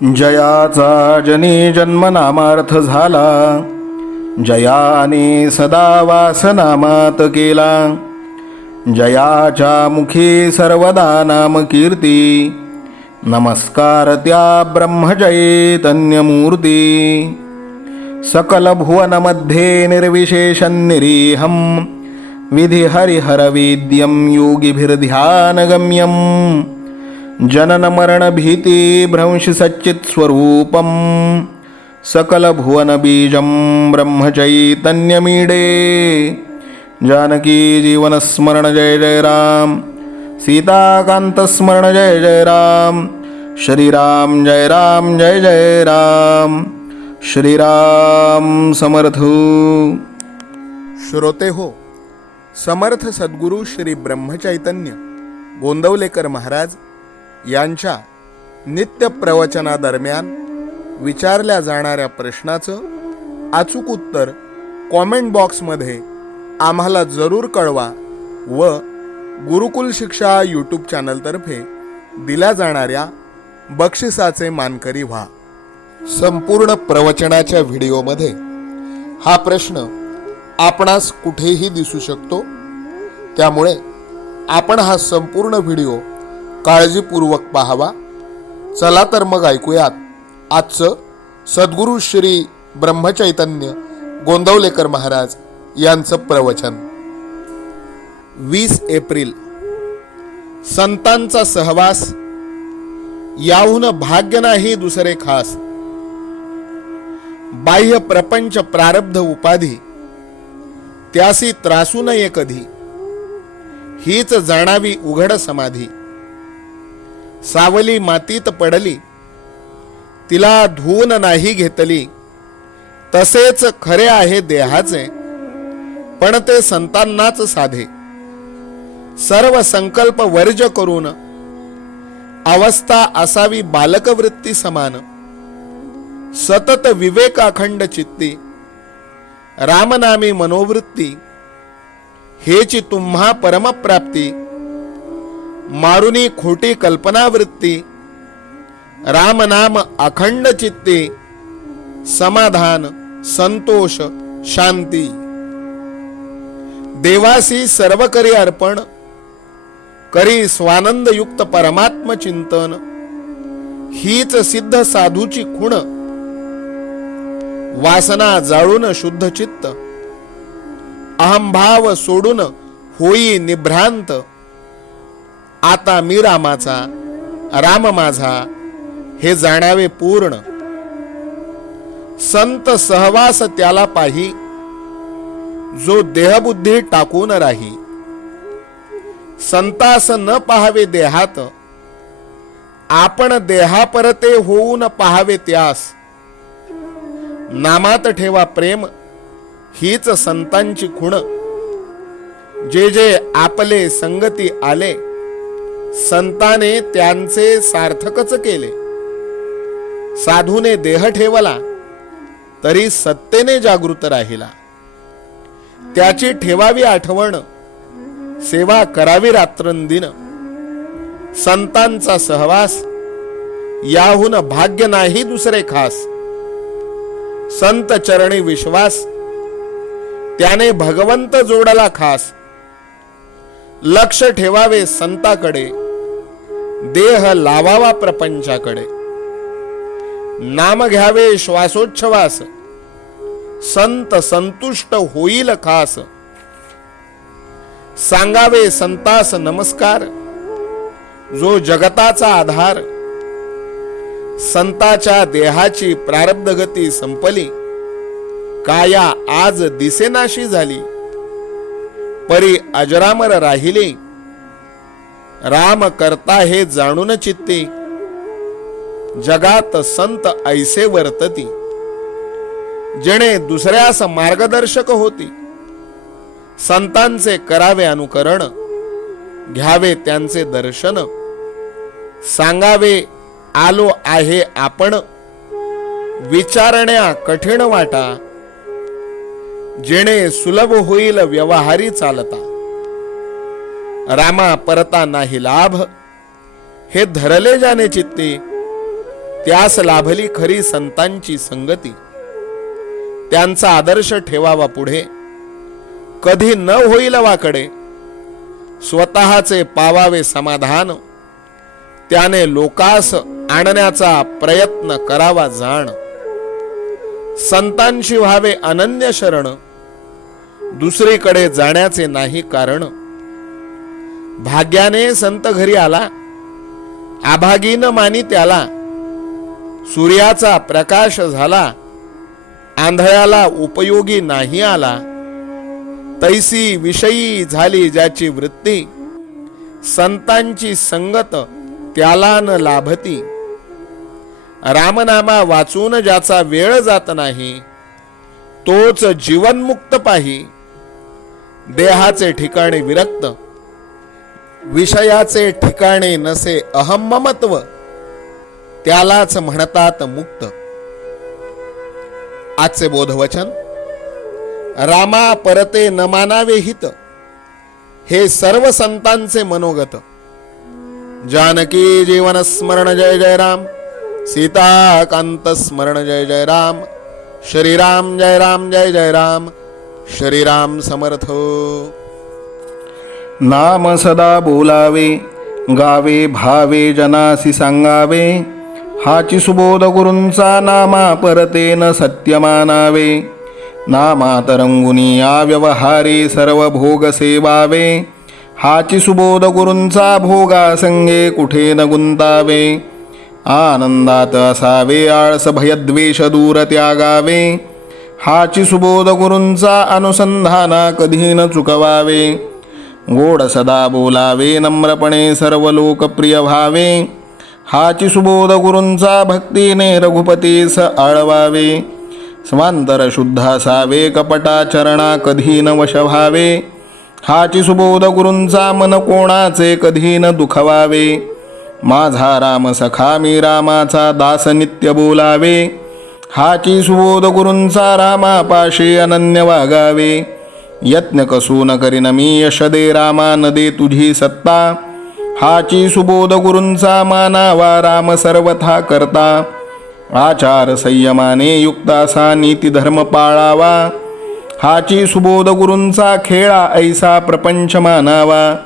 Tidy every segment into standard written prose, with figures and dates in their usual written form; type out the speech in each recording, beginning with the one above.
जयाचा जनी जन्मनामार्थ झाला, जयाने सदा वासनामात केला. जयाच्या मुखी सर्वदा नाम कीर्ती, नमस्कार त्या ब्रह्मचैतन्यमूर्ती. सकल भुवनमध्ये निर्विशेषं निरीहं, विधि हरिहरवेद्यं योगिभिर्ध्यानगम्यं. जनन मरण भीति भ्रंश सच्चित् स्वरूपं, सकल भुवन बीजं ब्रह्मचैतन्यमीडे. जानकी जीवन स्मरण जय जय राम, सीताकांत स्मरण जय जय राम. श्रीराम जय राम जय जय राम. श्रीराम समर्थ. श्रोते हो, समर्थ सद्गुरू श्री ब्रह्मचैतन्य गोंदवलेकर महाराज यांच्या नित्य प्रवचनादरम्यान विचारल्या जाणाऱ्या प्रश्नाचं अचूक उत्तर कॉमेंट बॉक्समध्ये आम्हाला जरूर कळवा व गुरुकुल शिक्षा यूट्यूब चॅनलतर्फे दिल्या जाणाऱ्या बक्षिसाचे मानकरी व्हा. संपूर्ण प्रवचनाच्या व्हिडिओमध्ये हा प्रश्न आपणास कुठेही दिसू शकतो, त्यामुळे आपण हा संपूर्ण व्हिडिओ काळजीपूर्वक पाहावा. चला तर मग ऐकूयात आजचं सद्गुरू श्री ब्रह्मचैतन्य गोंदवलेकर महाराज यांचं प्रवचन. 20 एप्रिल. संतांचा सहवास याहून भाग्य नाही दुसरे खास. बाह्य प्रपंच प्रारब्ध उपाधी, त्यासी त्रासू नये कधी. हीच जाणावी उघड समाधी. सावली मातीत पडली, तिला धुवून नाही घेतली. तसेच खरे आहे देहाचे, पण ते संतांनाच साधे. सर्व संकल्प वर्ज करून अवस्था असावी बालक वृत्ती समान. सतत विवेक अखंड चित्ती, रामनामी मनोवृत्ती. हेची तुम्हा परमप्राप्ती, मारुनी खोटी कल्पनावृत्ती. रामनाम अखंड चित्ती, समाधान संतोष शांती. देवासी सर्व करी अर्पण, करी स्वानंद युक्त परमात्म चिंतन. हीच सिद्ध साधूची खुण, वासना जाळून शुद्ध चित्त. अहंभाव सोडून होई निभ्रांत. आता मी रामाचा, राम माझा, हे जाणावे पूर्ण. संत सहवास त्याला पाही, जो देहबुद्धी टाकून राही. संतास न पाहावे देहात, आपण देहापरते होऊन पाहावे त्यास. नामात ठेवा प्रेम, हीच संतांची खुण. जे जे आपले संगती आले, संताने त्यांचे सार्थकच केले. साधूने देह ठेवला, तरी सत्तेने जागृत राहिला. त्याची ठेवावी आठवण, सेवा करावी रात्रंदिन. संतांचा सहवास याहून भाग्य नाही दुसरे खास. संत चरणी विश्वास, त्याने भगवंत जोडला खास. लक्ष ठेवावे संताकडे, देह लावावा प्रपंचाकडे. नाम घ्यावे श्वासोच्छवास, संत संतुष्ट होईल खास. सांगावे संतास नमस्कार, जो जगताचा आधार. संताच्या देहाची प्रारब्ध गती संपली, काया आज दिसेनाशी झाली. परी अजरामर राहिली, राम करता हे जाणून चित्ती. जगात संत ऐसे वर्तती, जेणे दुसऱ्यास मार्गदर्शक होती. संतांचे करावे अनुकरण, घ्यावे त्यांचे दर्शन. सांगावे आलो आहे आपण, विचारण्या कठीण वाटा. जेणे सुलभ होईल व्यवहारी चालता. रामा परता नाही लाभ, हे धरले जाणे चित्ती. त्यास लाभली खरी संतांची संगती. त्यांचा आदर्श ठेवावा पुढे, कधी न होईल वाकडे. स्वतःचे पावावे समाधान, त्याने लोकास आणण्याचा प्रयत्न करावा जाण. संतांशी व्हावे अनन्य शरण, दुसरीकडे जाण्याचे नाही कारण. भाग्याने संत घरी आला, आभागीन मानी त्याला. सूर्याचा प्रकाश झाला, आंधळ्याला उपयोगी नाही आला. तैसी विषयी झाली ज्याची वृत्ती, संतांची संगत त्याला न लाभती. रामनामा वाचून ज्याचा वेळ जात नाही, तोच जीवनमुक्त पाही. देहाचे ठिकाणी विरक्त, विषयाचे ठिकाणी नसे अहम्ममत्व, त्यालाच म्हणतात मुक्त. आजचे बोधवचन, रामा परते न मानावे हित, हे सर्व संतांचे मनोगत. जानकी जीवन स्मरण जय जय राम, सीता कांत स्मरण जय जय राम. श्रीराम जय राम जय जय राम, श्रीराम समर्थ. नाम सदा बोलावे, गावे भावे जनासी सांगावे. हाची सुबोध गुरूंचा, नामा परतेन सत्य मानावे. नामात रंगुनी या व्यवहारी सर्व भोग सेवावे. हाची सुबोध गुरूंचा, भोगा संगे कुठे न गुंतावे. आनंदात असावे, आळस भयद्वेष दूर त्यागावे. हाची सुबोध गुरूंचा, अनुसंधाना कधी न चुकवावे. गोड सदा बोलावे, नम्रपणे सर्व लोकप्रिय व्हावे. हाची सुबोध गुरूंचा, भक्तीने रघुपतीस आळवावे. स्वांतर शुद्ध असावे, कपटाचरणा कधी न वश व्हावे. हाची सुबोध गुरूंचा, मन कोणाचे कधी न दुखवावे. माझा राम सखा, मी रामाचा दास नित्य बोलावे. हाची सुबोध गुरूंचा, रामापाशी अनन्य वागावे. यत्न कसून करीन मी, यश दे रामा न दे तुझी सत्ता. हाची सुबोध गुरूंचा, मानावा राम सर्वथा करता. आचार संयमाने युक्त असा, नीती धर्म पाळावा. हाची सुबोध गुरूंचा, खेळा ऐसा प्रपंच मानावा.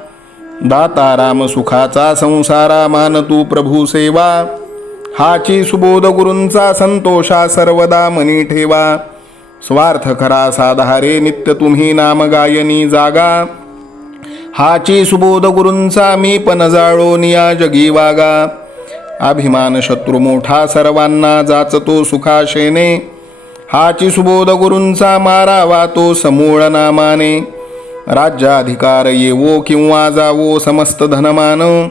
दाता राम सुखाचा, संसारा मान तू प्रभू सेवा. हाची सुबोध गुरूंचा, संतोषा सर्वदा मनी ठेवा. स्वार्थ खरा साधारे, नित्य तुम्ही नाम गायनी जागा. हाची सुबोध गुरूंचा, मी पण जाळो निया जगी वागा. अभिमान शत्रू मोठा, सर्वांना जाचतो सुखाशेने. हाची सुबोध गुरूंचा, मारावा तो समूळ नामाने. राज्याधिकार येवो किंवा जावो समस्त धनमान.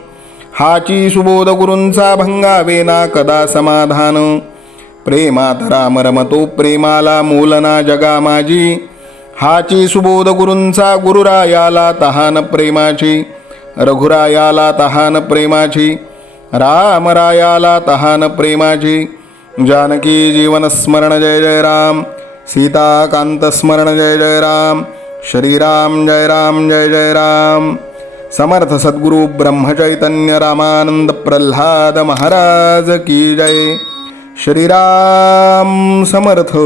हाची सुबोध गुरूंचा, भंगावे ना कदा समाधान. प्रेमात राम रमतो, प्रेमाला मूलना जगा माझी. हाची सुबोध गुरूंचा, गुरुरायाला तहान प्रेमाची. रघुरायाला तहान प्रेमाची, रामरायाला तहान प्रेमाची. जानकी जीवन स्मरण जय जय राम, सीता कांत स्मरण जय जय राम. श्रीराम जय राम जय जय राम. समर्थ सद्गुरु ब्रह्मचैतन्य रामानंद प्रल्हाद महाराज की जय. श्रीराम समर्थ.